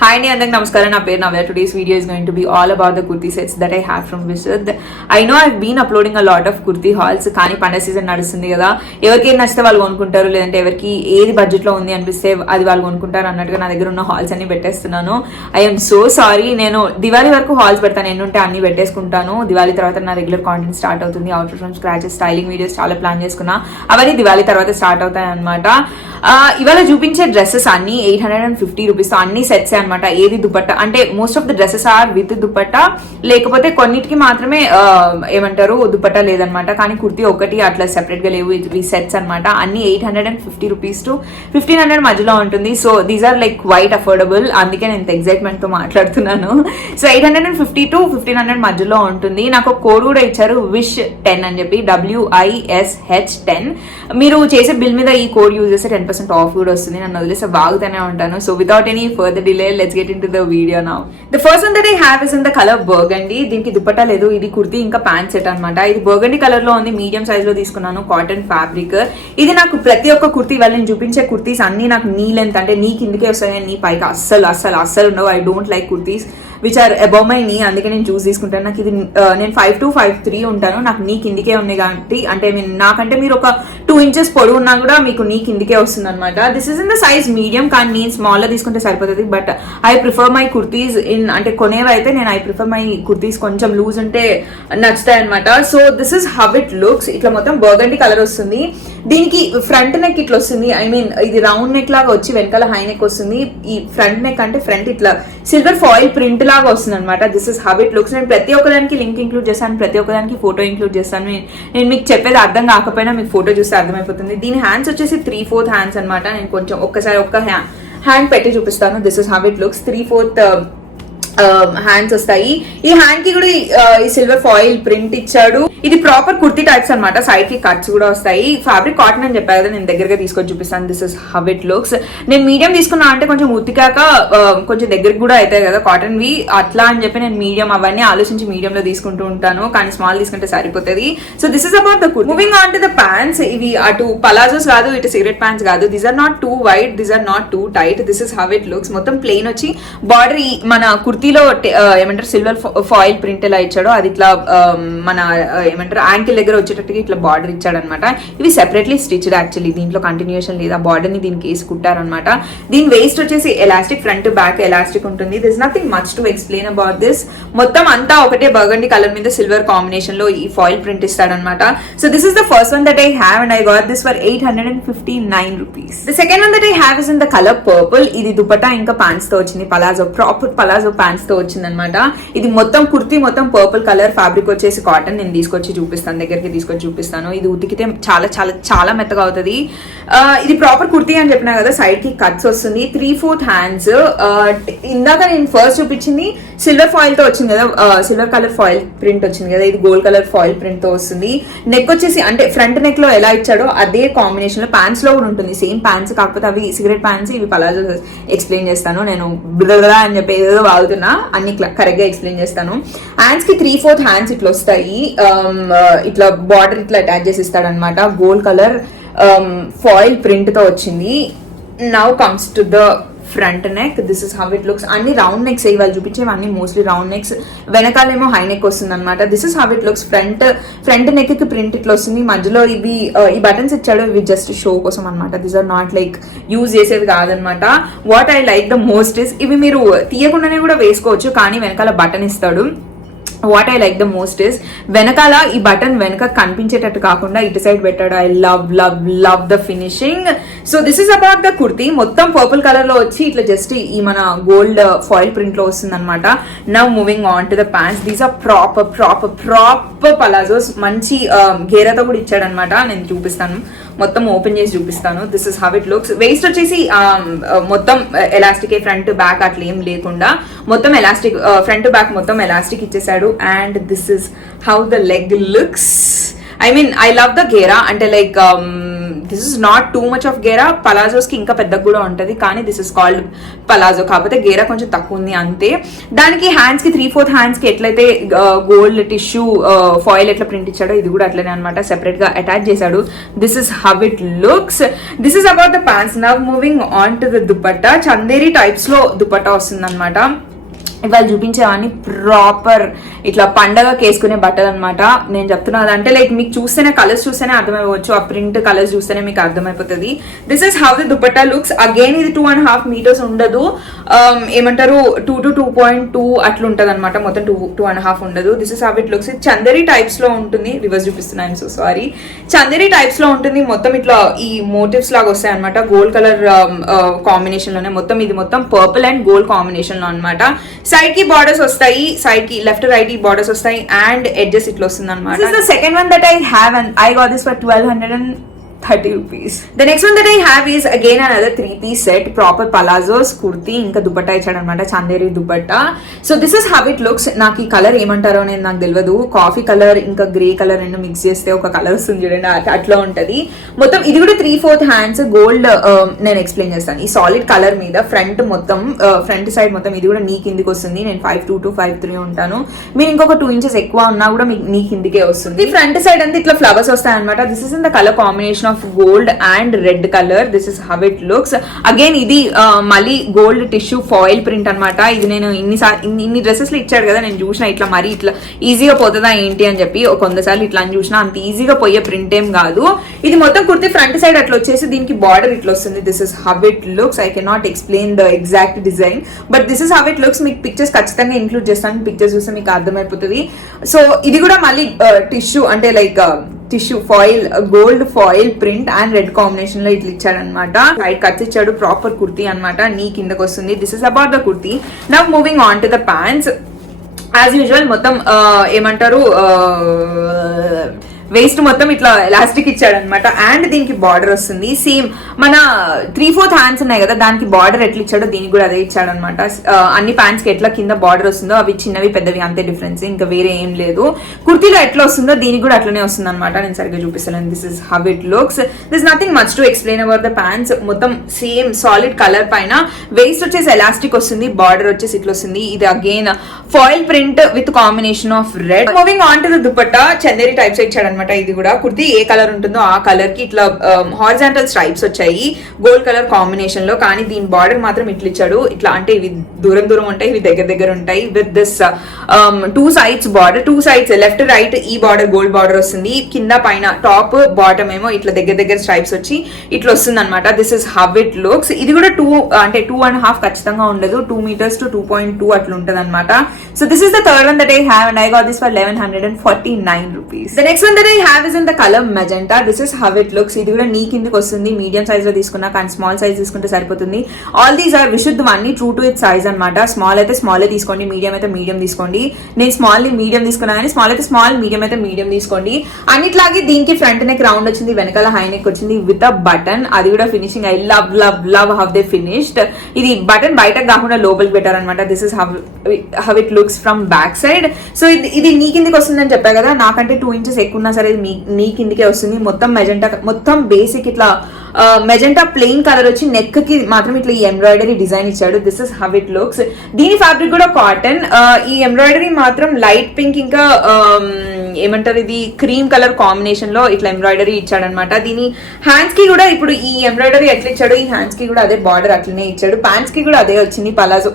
Hi Andy, అందరికి నమస్కారం. నా పేరు నవ్య. Today's video is going to be all about the kurti sets that I have from Vishad. I know I've been uploading a lot of kurti hauls, కానీ పండగ season నడుస్తుంది కదా, ఎవరికి ఏది నచ్చితే వాళ్ళు కొనుక్కుంటారు, లేదంటే ఎవరికి ఏది బడ్జెట్ లో ఉంది అనిపిస్తే అది వాళ్ళు కొనుక్కుంటారు అన్నట్టుగా నా దగ్గర ఉన్న హాల్స్ అన్ని పెట్టేస్తున్నాను. I'm so sorry. నేను దివాళీ వరకు హాల్స్ పెడతాను, ఎన్నుంటే అన్ని పెట్టేసుకుంటాను. దివాళీ తర్వాత నా రెగ్యులర్ కాంటెంట్ స్టార్ట్ అవుతుంది. Outfit from scratches, styling videos చాలా ప్లాన్ చేసుకున్నా, అవన్నీ దివాళీ తర్వాత స్టార్ట్ అవుతాయి అనమాట. ఇవాళ చూపించే డ్రెస్సెస్ అన్ని 850 రూపీస్ తో అన్ని సెట్స్ అనమాట. ఏది దుపట్టా అంటే most of the dresses are with dupatta, లేకపోతే కొన్నిటికి మాత్రమే ఏమంటారు దుపట్టా లేదనమాట. కానీ కుర్తీ ఒకటి అట్లా సెపరేట్ గా లేవు. ఇవి సెట్స్ అనమాట. అన్ని 850 రూపీస్ టు 1500 మధ్యలో ఉంటుంది. So these are like quite affordable. అందుకే నేను ఎగ్జైట్మెంట్ తో మాట్లాడుతున్నాను. సో 850 టు 1500 మధ్యలో ఉంటుంది. నాకు ఒక కోడ్ కూడా ఇచ్చారు, విష్ 10 అని చెప్పి, WISH10. మీరు చేసే బిల్ మీద ఈ కోడ్ యూజ్ చేస్తే 10% ఆఫ్ కూడా వస్తుంది. నన్ను వదిలేస్తే బాగుతూనే ఉంటాను. So without any further delay let's get into the video now. The first one that I have is in the colour burgundy. దీనికి దుపట్టా లేదు. ఇది కుర్తీ ఇంకా ప్యాంట్ సెట్ అనమాట. ఇది బర్గండీ కలర్ లో ఉంది. మీడియం సైజ్ లో తీసుకున్నాను. Cotton fabric. ఇది నాకు ప్రతి ఒక్క కుర్తీ వాళ్ళు నేను చూపించే కుర్తీస్ అన్ని నాకు నీ లెంత్ అంటే నీ కిందకే వస్తాయి, నీ పైకి అస్సలు ఉండవు. I don't like kurtis which are above my knee. అందుకే నేను చూస్ తీసుకుంటాను. నాకు ఇది నేను 5'2", 5'3" ఉంటాను. నాకు నీ కిందికే ఉంది కాబట్టి, అంటే నాకంటే మీరు ఒక 2 ఇంచెస్ పొడవు ఉన్నా కూడా మీకు నీ కిందికే వస్తుంది అనమాట. This is in the size medium, కానీ నేను స్మాల్ లో తీసుకుంటే సరిపోతుంది. But I prefer my kurtis in, అంటే కొనేవైతే నేను ఐ ప్రిఫర్ మై కుర్తీస్ కొంచెం లూజ్ ఉంటే నచ్చుతాయి అనమాట. So this is how it looks. ఇట్లా మొత్తం బర్గండీ కలర్ వస్తుంది. దీనికి ఫ్రంట్ నెక్ ఇట్లా వస్తుంది. ఐ మీన్ ఇది రౌండ్ నెక్ లాగా వచ్చి వెనకాల హై నెక్ వస్తుంది. ఈ ఫ్రంట్ నెక్ అంటే ఫ్రంట్ ఇట్లా సిల్వర్ ఫాయిల్ ప్రింట్ లాగా వస్తుంది అనమాట. This is how it looks. నేను ప్రతి ఒక్కదానికి లింక్ ఇంక్లూడ్ చేస్తాను, ప్రతి ఒక్కదానికి ఫోటో ఇంక్లూడ్ చేస్తాను. నేను మీకు చెప్పేది అర్థం కాకపోయినా మీకు ఫోటో చూస్తే అర్థమైపోతుంది. దీని హ్యాండ్స్ వచ్చేసి 3/4 హ్యాండ్స్ అనమాట. నేను కొంచెం ఒక్కసారి ఒక్క హ్యాండ్ పెట్టి చూపిస్తాను. This is how it looks. 3/4 hands వస్తాయి. ఈ హ్యాండ్ కి కూడా ఈ సిల్వర్ ఫాయిల్ ప్రింట్ ఇచ్చాడు. ఇది ప్రాపర్ కుర్తీ టైప్స్ అనమాట. సైడ్ కి కట్స్ కూడా వస్తాయి. ఫ్యాబ్రిక్ కాటన్ అని చెప్పాను కదా, నేను దగ్గరగా తీసుకొని చూపిస్తాను. This is how it looks. నేను మీడియం తీసుకున్నా అంటే కొంచెం ఉతికాక కొంచెం దగ్గరికి కూడా అవుతాయి కదా కాటన్ వి, అట్లా అని చెప్పి నేను మీడియం అవన్నీ ఆలోచించి మీడియం లో తీసుకుంటూ ఉంటాను. కానీ స్మాల్ తీసుకుంటే సరిపోతుంది. So this is about the kurti. Moving on to the pants. ఇవి అటు పలాజోస్ కాదు, ఇటు సిగరెట్ ప్యాంట్స్ కాదు. These are not too wide, these are not too tight. This is how it looks. మొత్తం ప్లెయిన్ వచ్చి బార్డర్ మన కుర్తీలో ఏమంటారు సిల్వర్ ఫాయిల్ ప్రింట్ ఎలా ఇచ్చాడో అది ఇట్లా మన ఏమంటారు యాంకిల్ దగ్గర వచ్చేటట్టుగా ఇట్లా బార్డర్ ఇచ్చాడు అనమాట. ఇవి సెపరేట్లీ స్టిచ్డ్. యాక్చువల్లీ దీంట్లో కంటిన్యూషన్ లేదా బార్డర్ ని దీనికి వేసి కుట్టారనమాట. దీని వేస్ట్ వచ్చేసి ఎలాస్టిక్, ఫ్రంట్ బ్యాక్ ఎలాస్టిక్ ఉంటుంది. This nothing much to explain about this. మొత్తం అంతా ఒకటే బర్గండీ కలర్ మీద సిల్వర్ కాంబినేషన్ లో ఈ ఫాయిల్ ప్రింట్ ఇస్తాడనమాట. So this is the first one that I have and I got this for 859 rupees. The second one that I have is in the colour purple. ఇది దుపట్టా ఇంకా pants తో వచ్చింది. Palazzo, proper palazzo pants తో వచ్చింది అనమాట. ఇది మొత్తం కుర్తీ మొత్తం పర్పుల్ కలర్. ఫ్యాబ్రిక్ వచ్చేసి కాటన్. నేను తీసుకొచ్చి చూపిస్తాను, దగ్గరికి తీసుకొచ్చి చూపిస్తాను. ఇది ఉతికితే చాలా చాలా చాలా మెత్తగా అవుతుంది. ఇది ప్రాపర్ కుర్తీ అని చెప్పినా కదా, సైడ్ కి కట్స్ వస్తుంది. 3/4 హ్యాండ్స్. ఇందాక నేను ఫస్ట్ చూపించింది సిల్వర్ ఫాయిల్ తో వచ్చింది కదా, సిల్వర్ కలర్ ఫాయిల్ ప్రింట్ వచ్చింది కదా, ఇది గోల్డ్ కలర్ ఫాయిల్ ప్రింట్ తో వస్తుంది. నెక్ వచ్చేసి అంటే ఫ్రంట్ నెక్ లో ఎలా ఇచ్చాడో అదే కాంబినేషన్ లో ప్యాంట్స్ లో కూడా ఉంటుంది. సేమ్ ప్యాంట్స్, కాకపోతే అవి సిగరెట్ ప్యాంట్స్, ఇవి పలాజో. ఎక్స్ప్లెయిన్ చేస్తాను. నేను బ్లడా అని చెప్పి ఏదో వాగుతున్నా, అన్ని కరెక్ట్ గా ఎక్స్ప్లెయిన్ చేస్తాను. హ్యాండ్స్ కి 3/4 హ్యాండ్స్ ఇట్లా వస్తాయి. ఇట్లా బార్డర్ ఇట్లా అటాచ్ చేసి ఇస్తాడు అనమాట. గోల్డ్ కలర్ ఫాయిల్ ప్రింట్ తో వచ్చింది. Now comes to the front neck. This is how it looks. అన్ని రౌండ్ నెక్స్ వాళ్ళు చూపించేవన్నీ మోస్ట్లీ రౌండ్ నెక్స్. వెనకాలేమో హై నెక్ వస్తుంది అనమాట. This is how it looks. Front neck కి ప్రింట్ ఇట్లా వస్తుంది. మధ్యలో ఇవి ఈ బటన్స్ ఇచ్చాడు, ఇవి జస్ట్ షో కోసం అనమాట. This are not like use చేసేవి కాదనమాట. What I like the most is, ఇవి మీరు తీయకుండానే కూడా వేసుకోవచ్చు, కానీ వెనకాల బటన్ ఇస్తాడు. What I like the most is, వెనకాల ఈ బటన్ వెనక కనిపించేటట్టు కాకుండా ఇటు సైడ్ పెట్టాడు. I love love love the finishing. So this is about the kurti. మొత్తం పర్పుల్ కలర్ లో వచ్చి ఇట్లా జస్ట్ ఈ మన గోల్డ్ ఫాయిల్ ప్రింట్ లో వస్తుంది అనమాట. Now moving on to the pants. These are proper palazzos. మంచి గేరాతో కూడా ఇచ్చాడు అనమాట. నేను చూపిస్తాను, మొత్తం ఓపెన్ చేసి చూపిస్తాను. This is how it looks. Waist వచ్చేసి మొత్తం ఎలాస్టిక్, ఫ్రంట్ బ్యాక్ అట్లా ఏం లేకుండా మొత్తం ఎలాస్టిక్, ఫ్రంట్ బ్యాక్ మొత్తం ఎలాస్టిక్ ఇచ్చేసాడు. And this is how the leg looks. I mean I love the ghera. అంటే like this is not too much of ghera. Palazzos కి ఇంకా పెద్దగా కూడా ఉంటది, కానీ దిస్ ఇస్ కాల్డ్ పలాజో, కాకపోతే గేరా కొంచెం తక్కువ ఉంది అంతే. దానికి హ్యాండ్స్ కి 3/4 హ్యాండ్స్ కి ఎట్లయితే గోల్డ్ టిష్యూ ఫాయిల్ ఎట్లా ప్రింట్ ఇచ్చాడో ఇది కూడా అట్లనే అనమాట, సెపరేట్ గా అటాచ్ చేశాడు. This is how it looks. This is about the pants. Now moving on to the dupatta. Chanderi types లో దుపట్టా వస్తుంది అనమాట. ఇవాళ చూపించేవన్నీ ప్రాపర్ ఇట్లా పండగకి వేసుకునే బట్టలు అనమాట. నేను చెప్తున్నాను అంటే లైక్ మీకు చూస్తేనే కలర్స్ చూస్తేనే అర్థమైపోవచ్చు, ఆ ప్రింట్ కలర్స్ చూస్తేనే మీకు అర్థమైపోతుంది. This is how the dupatta looks. Again ఇది 2.5 meters ఉండదు, ఏమంటారు 2 to 2.2 అట్లా ఉంటది అనమాట, మొత్తం 2.5 ఉండదు. This is how it looks. ఇది చందేరి టైప్స్ లో ఉంటుంది. రివర్స్ చూపిస్తున్నాను, సో సారీ. చందేరి టైప్స్ లో ఉంటుంది. మొత్తం ఇట్లా ఈ మోటివ్స్ లాగా వస్తాయి అనమాట, గోల్డ్ కలర్ కాంబినేషన్ లోనే. మొత్తం ఇది మొత్తం పర్పుల్ అండ్ గోల్డ్ కాంబినేషన్ లో అనమాట. సైడ్ కి బార్డర్స్ వస్తాయి, సైడ్ కి లెఫ్ట్ రైట్ బార్డర్స్ వస్తాయి అండ్ ఎడ్జెస్ ఇట్లా వస్తుంది అనమాట. This is the second one that I have and I got this for 1230 rupees. The next one that I have is again another 3-piece set, proper palazzos, kurti, ఇంకా దుపట్టా ఇచ్చాడు అనమాట, Chanderi dupatta. So this is how it looks. నాకు ఈ colour ఏమంటారో అనేది నాకు తెలియదు. Coffee colour ఇంకా గ్రే కలర్ రెండు మిక్స్ చేస్తే ఒక కలర్ వస్తుంది చూడండి, అట్లా ఉంటది. మొత్తం ఇది కూడా 3/4 హ్యాండ్స్ గోల్డ్. నేను ఎక్స్ప్లెయిన్ చేస్తాను. ఈ సాలిడ్ కలర్ మీద ఫ్రంట్ మొత్తం, ఫ్రంట్ సైడ్ మొత్తం ఇది కూడా నీ కిందికి వస్తుంది. నేను 5'2" to 5'3" ఉంటాను. మీరు ఇంకొక 2 inches ఎక్కువ ఉన్నా కూడా మీకు నీ కిందికే వస్తుంది. ఫ్రంట్ సైడ్ అంతా ఇట్లా ఫ్లవర్స్ వస్తాయి అనమాట. This is in the colour combination of gold and red colour. This is how it looks. Again ఇది మళ్ళీ గోల్డ్ టిష్యూ ఫాయిల్ ప్రింట్ అనమాట. ఇది నేను ఇన్ని డ్రెస్సెస్ లో ఇచ్చాడు కదా, నేను చూసిన ఇట్లా మరి ఇట్లా ఈజీగా పోతుందా ఏంటి అని చెప్పి 100 సార్లు ఇట్లా అని చూసిన. అంత ఈజీగా పోయే ప్రింట్ ఏం కాదు. ఇది మొత్తం కుర్తి ఫ్రంట్ సైడ్ అట్లా వచ్చేసి దీనికి బార్డర్ ఇట్లా వస్తుంది. This is how it looks. I can not explain the exact design, but this is how it looks. మీకు పిక్చర్స్ ఖచ్చితంగా ఇంక్లూడ్ చేస్తాను, పిక్చర్స్ చూస్తే మీకు అర్థమైపోతుంది. సో ఇది కూడా మళ్ళీ టిష్యూ అంటే like tissue foil, gold foil print and red combination లో ఇట్లా ఇచ్చాడు అనమాట. సైడ్ కట్స్ ఇచ్చాడు. ప్రాపర్ కుర్తీ అనమాట, నీ కిందకి వస్తుంది. This is about the kurti. Now moving on to the pants. As usual మొత్తం ఏమంటారు వేస్ట్ మొత్తం ఇట్లా ఎలాస్టిక్ ఇచ్చాడు అనమాట అండ్ దీనికి బార్డర్ వస్తుంది. సేమ్ మన 3/4 హ్యాండ్స్ ఉన్నాయి కదా, దానికి బార్డర్ ఎట్లా ఇచ్చాడో దీనికి కూడా అదే ఇచ్చాడు అనమాట. అన్ని ప్యాంట్స్ కి ఎట్లా కింద బార్డర్ వస్తుందో అవి చిన్నవి పెద్దవి అంతే డిఫరెన్స్, ఇంకా వేరే ఏం లేదు. కుర్తీలో ఎట్లా వస్తుందో దీనికి కూడా అట్లనే వస్తుంది అనమాట. నేను సరిగ్గా చూపిస్తాను. This is how it looks. This nothing much to explain about the pants. మొత్తం సేమ్ సాలిడ్ కలర్ పైన వేస్ట్ వచ్చేసి ఎలాస్టిక్ వస్తుంది, బార్డర్ వచ్చేసి ఇట్లా వస్తుంది. ఇది again foil print with combination of red. Moving on to the dupatta. Chanderi types ఇచ్చాడు. ఇది కూడా కుర్తీ ఏ కలర్ ఉంటుందో ఆ కలర్ కి ఇట్లా హారిజాంటల్ స్ట్రైప్స్ వచ్చాయి గోల్డ్ కలర్ కాంబినేషన్ లో, కానీ దీని బార్డర్ మాత్రం ఇట్లా ఇచ్చాడు. ఇట్లా అంటే ఇవి దూరం దూరం ఉంటాయి, ఇవి దగ్గర దగ్గర ఉంటాయి. With this 2 sides border, 2 sides left right ఈ బార్డర్ గోల్డ్ బార్డర్ వస్తుంది. కింద పైన టాప్ బాటమ్ ఏమో ఇట్లా దగ్గర దగ్గర స్ట్రైప్స్ వచ్చి ఇట్లా వస్తుంది అనమాట. This is how it looks. ఇది కూడా 2.5 ఖచ్చితంగా ఉండదు, 2 meters to 2.2 అట్లా ఉంటది అనమాట. So this is the third one that I have and I got this for 1149 rupees. The next one that I have is in the color magenta. This is how it looks. ఇది కూడా నీ కిందకి వస్తుంది. Medium size లో తీసుకున్నా కానీ small size తీసుకుంటే సరిపోతుంది. ఆల్ దీస్ ఆర్ విషుద్ధ్ అన్ని ట్రూ టు ఇట్ సైజ్ అనమాట. స్మాల్ అయితే స్మాల్ తీసుకోండి, మీడియం అయితే మీడియం తీసుకోండి. నేను స్మాల్ ని మీడియం తీసుకున్నా కానీ స్మాల్ అయితే స్మాల్, మీడియం అయితే మీడియం తీసుకోండి. అన్నిట్లాగే దీనికి ఫ్రంట్ నెక్ రౌండ్ వచ్చింది, వెనకాల హై నెక్ వచ్చింది విత్ అ బటన్. అది కూడా finishing I love love love how they finished. ఇది బటన్ బయటకు కాకుండా లోపలికి పెట్టారనమాట. This is how it looks from back side. So ఇది నీ కిందకి వస్తుందని చెప్పా కదా, నాకంటే 2 inches ఎక్కువ ఉన్నా సరే నీ కిందికే వస్తుంది. మొత్తం మెజెంటా, మొత్తం బేసిక్ ఇట్లా మెజెంటా ప్లెయిన్ కలర్ వచ్చి నెక్ కి మాత్రం ఇట్లా ఈ ఎంబ్రాయిడరీ డిజైన్ ఇచ్చాడు. This is how it looks. దీని ఫ్యాబ్రిక్ కూడా కాటన్. ఈ ఎంబ్రాయిడరీ మాత్రం లైట్ పింక్ ఇంకా ఏమంటారు ఇది క్రీమ్ కలర్ కాంబినేషన్ లో ఇట్లా ఎంబ్రాయిడరీ ఇచ్చాడనమాట. దీని హ్యాండ్స్ కి కూడా ఇప్పుడు ఈ ఎంబ్రాయిడరీ ఎట్లా ఇచ్చాడు, ఈ హ్యాండ్స్ కి కూడా అదే బార్డర్ అట్లనే ఇచ్చాడు. ప్యాంట్స్ కి కూడా అదే వచ్చింది,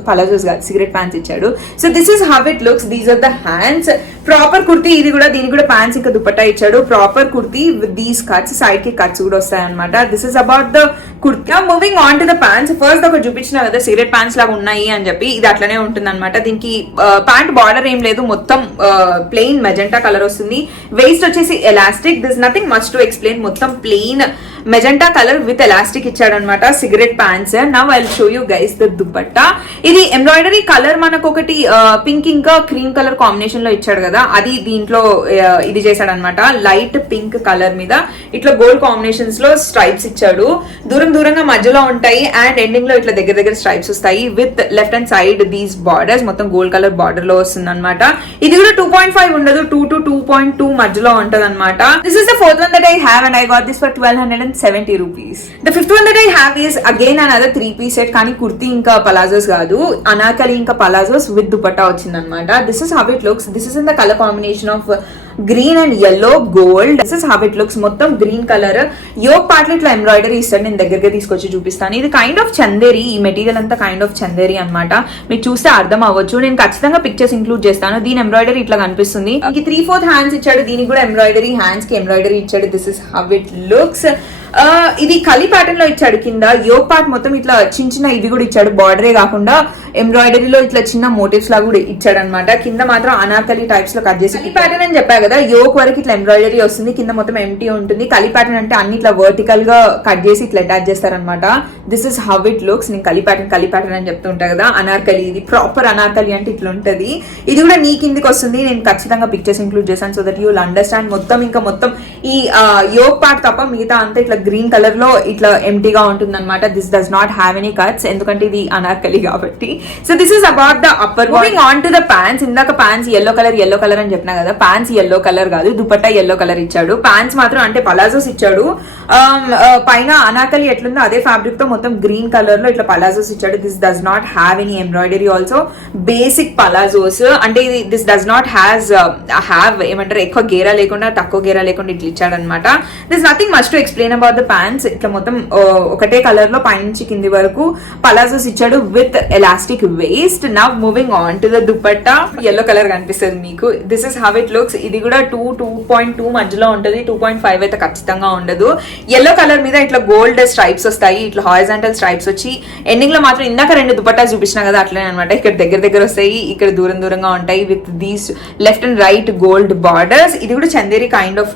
పలాజోస్ కాదు సిగరెట్ ప్యాంట్స్ ఇచ్చాడు. So this is how it looks. These are the hands. Proper kurti ఇది కూడా, దీనికి కూడా ప్యాంట్స్ ఇంకా దుపట్టా ఇచ్చాడు. Proper kurti with these cuts, side కి కట్స్ కూడా వస్తాయి అనమాట. This is about the kurti. Moving on to the pants. First ఒక చూపించిన కదా సిగరెట్ ప్యాంట్స్ లాగా ఉన్నాయి అని చెప్పి, ఇది అట్లనే ఉంటుంది అనమాట. దీనికి ప్యాంట్ బార్డర్ ఏం లేదు, మొత్తం ప్లెయిన్ మెజెంటా కలర్ వస్తుంది. వేస్ట్ వచ్చేసి elastic. This nothing much to explain. మొత్తం plain magenta colour with elastic ఇచ్చాడు అనమాట. Cigarette pants. Now I will show you guys the dupatta. ఇది ఎంబ్రాయిడరీ కలర్ మనకు ఒకటి పింక్ ఇంకా క్రీమ్ కలర్ కాంబినేషన్ లో ఇచ్చాడు కదా, అది దీంట్లో ఇది చేశాడు అనమాట. లైట్ పింక్ కలర్ మీద ఇట్లా గోల్డ్ కాంబినేషన్స్ లో స్ట్రైప్స్ ఇచ్చాడు. దూరం దూరంగా మధ్యలో ఉంటాయి అండ్ ఎండింగ్ లో ఇట్లా దగ్గర దగ్గర స్ట్రైప్స్ వస్తాయి with left and side these borders. మొత్తం గోల్డ్ కలర్ బార్డర్ లో వస్తుంది అనమాట. ఇది కూడా 2.5 ఉండదు, 2 to 2.2 మధ్యలో ఉంటది అనమాట. This is the fourth one that I have and I got this for 1230 470 rupees. The fifth one that I have is again another 3-piece set, కానీ కుర్తీ ఇంకా పలాజోస్ కాదు, అనార్కలి ఇంకా పలాజోస్ విత్ దుపట్టా వచ్చిందనమాట. This is how it looks. This is in the color combination of green and yellow gold. This is how it looks. మొత్తం green colour, yoke part ఇట్లా embroidery ఇస్తాడు. నేను దగ్గరగా తీసుకొచ్చి చూపిస్తాను. ఇది కైండ్ ఆఫ్ చందేరి, ఈ మెటీరియల్ అంతా కైండ్ ఆఫ్ చందేరి అనమాట. మీకు చూస్తే అర్థం అవ్వచ్చు. నేను ఖచ్చితంగా పిక్చర్స్ ఇంక్లూడ్ చేస్తాను. దీని ఎంబ్రాయిడరీ ఇట్లా కనిపిస్తుంది. ఇది 3/4 హ్యాండ్స్ ఇచ్చాడు. దీనికి కూడా ఎంబ్రాయిడరీ, హ్యాండ్స్ కి ఎంబ్రాయిడరీ ఇచ్చాడు. This is how it looks. ఇది కలి ప్యాటర్న్ లో ఇచ్చాడు. కింద యోక్ పార్ట్ మొత్తం ఇట్లా చిన్న చిన్న ఇవి కూడా ఇచ్చాడు. బార్డరే కాకుండా ఎంబ్రాయిడరీలో ఇట్లా చిన్న మోటివ్స్ లాగా కూడా ఇచ్చాడు అనమాట. కింద మాత్రం అనార్కలి టైప్స్ లో కట్ చేసి, కలి ప్యాటర్న్ అని చెప్పా కదా, యోక్ వరకు ఇట్లా ఎంబ్రాయిడరీ వస్తుంది, కింద మొత్తం ఎంటీ ఉంటుంది. కలి ప్యాటర్న్ అంటే అన్ని ఇట్లా వర్టికల్ గా కట్ చేసి ఇట్లా అటాచ్ చేస్తారనమాట. This is how it looks. నేను కలి ప్యాటర్న్ అని చెప్తుంటా కదా, అనార్కలి ఇది ప్రాపర్ అనార్కలి అంటే ఇట్లా ఉంటది. ఇది కూడా నీ కిందికి వస్తుంది. నేను ఖచ్చితంగా పిక్చర్స్ ఇంక్లూడ్ చేశాను so that you will understand. మొత్తం ఈ యోక్ పార్ట్ తప్ప మిగతా అంతా ఇట్లా గ్రీన్ కలర్ లో ఇట్లా ఎంటీగా ఉంటుంది అనమాట. This does not have any cuts, ఎందుకంటే ఇది అనార్కలి కాబట్టి. So this is about the upper. Moving on to the pants. ఇందాక ప్యాంట్స్ yellow కలర్ అని చెప్పినా కదా, ప్యాంట్స్ yellow కలర్ కాదు, దుపట్టా yellow కలర్ ఇచ్చాడు. ప్యాంట్స్ మాత్రం అంటే పలాజోస్ ఇచ్చాడు. పైన అనార్కలి ఎట్లుందో అదే ఫ్యాబ్రిక్ తో మొత్తం గ్రీన్ కలర్ లో ఇట్లా పలాజోస్ ఇచ్చాడు. This does not have any embroidery also. Basic palazzos అంటే ఇది దిస్ డస్ నాట్ హ్యావ్ ఏమంటారు, ఎక్కువ గేరా లేకుండా తక్కువ గేరా లేకుండా ఇట్లా ఇచ్చాడు అనమాట. This nothing much to explain about the pants. ఇట్లా మొత్తం ఒకటే కలర్ లో పైనుంచి కింది వరకు పలాజోస్ ఇచ్చాడు with elastic waste. Now moving on to the dupatta. yellow colour కనిపిస్తుంది మీకు. This is how it looks. ఇది కూడా 2.2 మధ్యలో ఉంటది, 2.5 అయితే ఖచ్చితంగా ఉండదు. yellow కలర్ మీద ఇట్లా గోల్డ్ స్ట్రైప్స్ వస్తాయి, ఇట్లా హారిజాంటల్ స్ట్రైప్స్ వచ్చి ఎండింగ్ లో మాత్రం ఇందాక 2 దుపట్టా చూపించినా కదా అట్లనే అనమాట. ఇక్కడ దగ్గర వస్తాయి, ఇక్కడ దూరంగా ఉంటాయి with these left and right gold borders. ఇది కూడా Chanderi kind of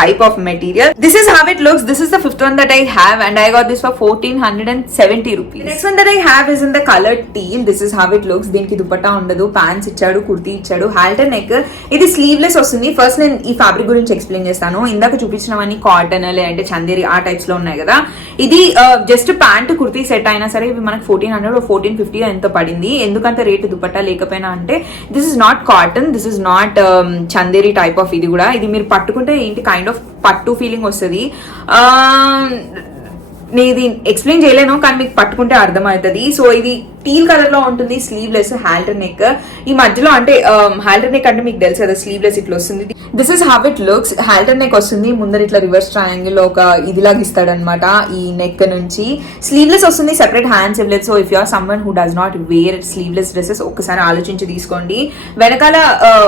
type of material. This is how it looks. This is the fifth one that I have and I got this for 1470 rupees. The next one that I have is in the color teal. This is how it looks. దీనికి దుపట్టా ఉండదు, pants ఇచ్చాడు, కుర్తీ ఇచ్చాడు, halter neck. ఇది sleeveless వస్తుంది. First నేను ఈ fabric గురించి explain చేస్తాను. ఇందాక చూపించినవన్నీ కాటన్ లేదంటే చందేరి ఆ టైప్స్ లో ఉన్నాయి కదా. ఇది జస్ట్ ప్యాంట్ కుర్తీ సెట్ అయినా సరే ఇవి మనకు 1400 1450 ఎంతో పడింది. ఎందుకంత రేటు దుపట్టా లేకపోయినా అంటే this is not cotton, this is not Chanderi type of. ఇది కూడా ఇది మీరు పట్టుకుంటే ఏంటి కైండ్ ఆఫ్ పట్టు ఫీలింగ్ వస్తుంది. నేను ఇది ఎక్స్ప్లెయిన్ చేయలేను కానీ మీకు పట్టుకుంటే అర్థమవుతుంది. సో ఇది టీల్ కలర్ లో ఉంటుంది, స్లీవ్లెస్, హాల్టర్ నెక్. ఈ మధ్యలో అంటే హాల్టర్ నెక్ అంటే మీకు తెలుసు కదా, స్లీవ్లెస్ ఇట్లా వస్తుంది. This is how it looks. Halter neck వస్తుంది, ముందర ఇట్లా రివర్స్ ట్రయాంగిల్ ఒక ఇదిలాగా ఇస్తాడు అనమాట ఈ నెక్ నుంచి. స్లీవ్లెస్ వస్తుంది, సెపరేట్ హ్యాండ్స్ ఇవ్వలేదు. So if you are someone who does not wear sleeveless dresses ఒక్కసారి ఆలోచించి తీసుకోండి. వెనకాల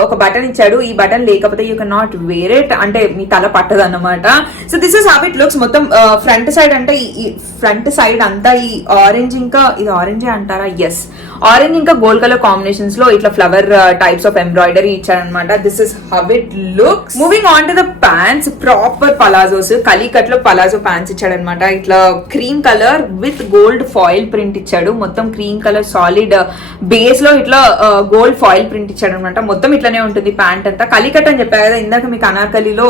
ఒక బటన్ ఇచ్చాడు, ఈ బటన్ లేకపోతే you can not wear it, అంటే మీ తల పట్టదు అన్నమాట. So this is how it looks. మొత్తం ఫ్రంట్ సైడ్ అంటే ఈ ఫ్రంట్ సైడ్ అంతా ఈ ఆరెంజ్, ఇంకా ఇది ఆరెంజ్ అంటారా, ఎస్ ఆరెంజ్ ఇంకా గోల్డ్ కలర్ కాంబినేషన్స్ లో ఇట్లా ఫ్లవర్ టైప్స్ ఆఫ్ ఎంబ్రాయిడరీ ఇచ్చారనమాట. This is how it looks. Moving on to the pants. Proper palazzos, Calicut లో పలాజో ప్యాంట్స్ ఇచ్చాడనమాట. ఇట్లా cream colour with gold foil print ఇచ్చాడు. మొత్తం క్రీమ్ కలర్ సాలిడ్ బేస్ లో ఇట్లా గోల్డ్ ఫాయిల్ ప్రింట్ ఇచ్చాడనమాట. మొత్తం ఇట్లానే ఉంటుంది ప్యాంట్ అంతా. కలికట్ అని చెప్పా కదా ఇందాక మీకు, అనార్కలిలో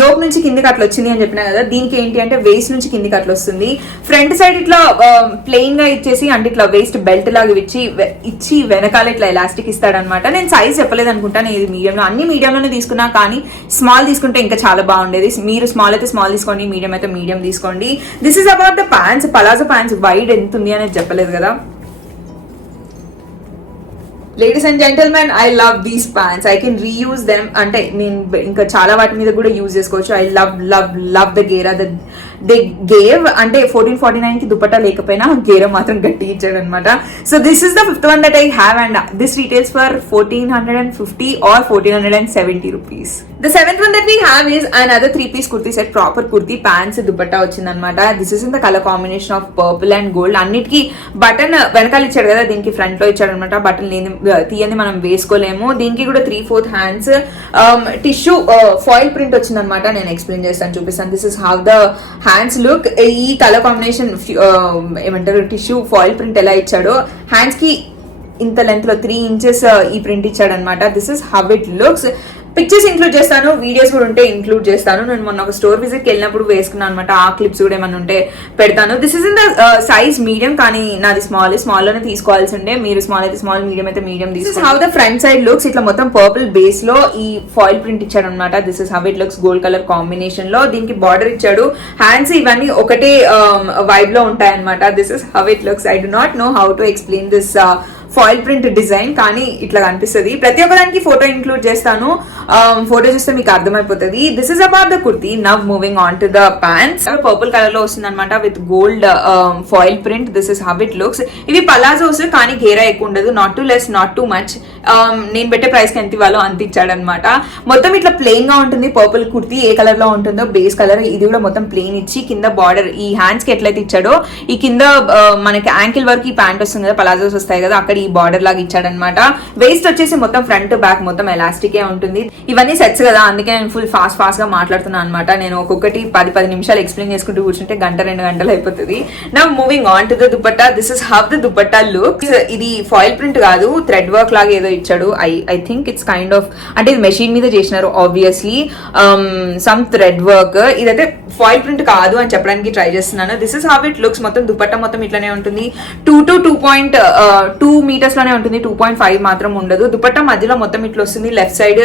యోగ్ నుంచి కిందికి అట్లా వచ్చింది అని చెప్పినా కదా, దీనికి ఏంటి అంటే వేస్ట్ నుంచి కిందికి అట్లా వస్తుంది. ఫ్రంట్ సైడ్ ఇట్లా ప్లెయిన్ గా ఇచ్చేసి అంటే ఇట్లా వేస్ట్ బెల్ట్ లాగా ఇచ్చి వెనకాల ఇట్లా ఎలాస్టిక్ ఇస్తాడనమాట. నేను సైజ్ చెప్పలేదు అనుకుంటా, నేను ఇది మీడియంలో, అన్ని మీడియంలోనే తీసుకున్నా, కానీ స్మాల్ తీసుకుంటే ఇంకా చాలా బాగుండేది. మీరు స్మాల్ అయితే స్మాల్ తీసుకోండి, మీడియం అయితే మీడియం తీసుకోండి. This is about the pants. Palazzo pants wide ఎంత ఉంది అనేది చెప్పలేదు కదా. Ladies and gentlemen, I love these pants. I can reuse them. అంటే నేను ఇంకా చాలా వాటి మీద కూడా యూజ్ చేసుకోవచ్చు. I love love love the ghera they gave. అంటే 1449 కి దుపట్టా లేకపోయినా గేరా మాత్రం గట్టి ఇచ్చాడు అనమాట. So this is the fifth one that I have and this retails for 1450 or 1470 rupees. The seventh one that we have is another 3-piece kurti set. Proper kurti, pants, dupatta వచ్చిందన్నమాట. This is in the color combination of purple and gold. అన్నిటికీ button వెనకాల ఇచ్చాడు కదా, దీనికి front లో ఇచ్చాడు అనమాట. Button తీయండి మనం వేసుకోలేము. దీనికి కూడా 3/4 హ్యాండ్స్. టిష్యూ ఫాయిల్ ప్రింట్ వచ్చిందనమాట. నేను ఎక్స్ప్లెయిన్ చేస్తాను, చూపిస్తాను. This is how the hands look. ఈ కలర్ కాంబినేషన్ ఏమంటారు, టిష్యూ ఫాయిల్ ప్రింట్ ఎలా ఇచ్చాడో హ్యాండ్స్ కి ఇంత లెంత్ లో 3 inches ఈ ప్రింట్ ఇచ్చాడు అనమాట. This is how it looks. Pictures include చేస్తాను, వీడియోస్ కూడా ఉంటే ఇంక్లూడ్ చేస్తాను. నేను మొన్న ఒక స్టోర్ విజిట్ కి వెళ్ళినప్పుడు వేసుకున్నాను అనమాట, ఆ క్లిప్స్ కూడా ఏమైనా ఉంటే పెడతాను. This is in the size medium, కానీ నాది స్మాల్ లోనే తీసుకోవాల్సి ఉండే. మీరు స్మాల్ అయితే స్మాల్, మీడియం అయితే మీడియం తీసుకోవాలి. How the front side looks, ఇట్లా మొత్తం పర్పుల్ బేస్ లో ఈ ఫాయిల్ ప్రింట్ ఇచ్చాడు అనమాట. This is how it looks, gold colour combination లో. దీనికి బార్డర్ ఇచ్చాడు, హ్యాండ్స్ ఇవన్నీ ఒకటే వైబ్ లో ఉంటాయి అనమాట. This is how it looks. I do not know how to explain this foil print design, కానీ ఇట్లా కనిపిస్తుంది. ప్రతి ఒక్కదానికి ఫోటో ఇంక్లూడ్ చేస్తాను, ఫోటో చూస్తే మీకు అర్థమైపోతుంది. This is about the kurti. Now moving on to the pants. Purple colour లో వస్తుంది అనమాట with gold foil print. This is how it looks. ఇవి పలాజోస్, కానీ గేరా ఎక్కువ ఉండదు, not to less not too much. నేను పెట్టే ప్రైస్ కి ఎంత ఇవ్వాలో అంత ఇచ్చాడనమాట. మొత్తం ఇట్లా ప్లెయిన్ గా ఉంటుంది పర్పుల్ కుర్తీ. ఏ కలర్ లో ఉంటుందో బేస్ కలర్, ఇది కూడా మొత్తం ప్లెయిన్ ఇచ్చి కింద బార్డర్ ఈ హ్యాండ్స్ కి ఎట్లయితే ఇచ్చాడో ఈ కింద మనకి యాంకిల్ వరకు ఈ ప్యాంట్ వస్తుంది కదా, పలాజోస్ వస్తాయి కదా, అక్కడ ఈ బార్డర్ లాగా ఇచ్చాడనమాట. వేస్ట్ వచ్చేసి మొత్తం ఫ్రంట్ బ్యాక్ మొత్తం ఎలాస్టికే ఉంటుంది. ఇవన్నీ సెట్స్ కదా, అందుకే నేను ఫుల్ ఫాస్ట్ గా మాట్లాడుతున్నాను అనమాట. నేను ఒక్కొక్కటి 10 నిమిషాలు ఎక్స్ప్లెయిన్ చేసుకుంటూ కూర్చుంటే గంట 2 గంటలు అయిపోతుంది. Now moving on to the dupatta. This is how the dupatta look. ఇది ఫాయిల్ ప్రింట్ కాదు, థ్రెడ్ వర్క్ లాగా ఏదో ఇచ్చాడు. I think it's kind of, అంటే ఇది మెషిన్ మీద చేసినారు ఆబ్వియస్లీ, సమ్ థ్రెడ్ వర్క్. ఇదైతే ఫాయిల్ ప్రింట్ కాదు అని చెప్పడానికి ట్రై చేస్తున్నాను. This is how it looks. మొత్తం దుపట్టా మొత్తం ఇట్లానే ఉంటుంది. 2 to 2.2 మీటర్స్ లోనే ఉంటుంది, 2.5 మాత్రం ఉండదు. దుపట్టా మధ్యలో మొత్తం ఇట్లా వస్తుంది. లెఫ్ట్ సైడ్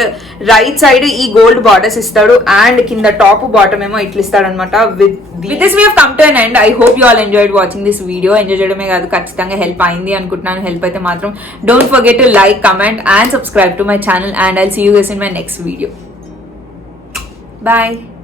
రైట్ సైడ్ ఈ గోల్డ్ బార్డర్స్ ఇస్తాడు, అండ్ కింద టాప్ బాటమ్ ఏమో ఇట్లా ఇస్తాడు అనమాట. With this we have come to an end. I hope you all enjoyed watching this video. Enjoy చేయడమే కాదు, ఖచ్చితంగా హెల్ప్ అయింది అనుకుంటున్నాను. హెల్ప్ అయితే మాత్రం don't forget to like, comment and subscribe to my channel, and I'll see you guys in my next video. Bye.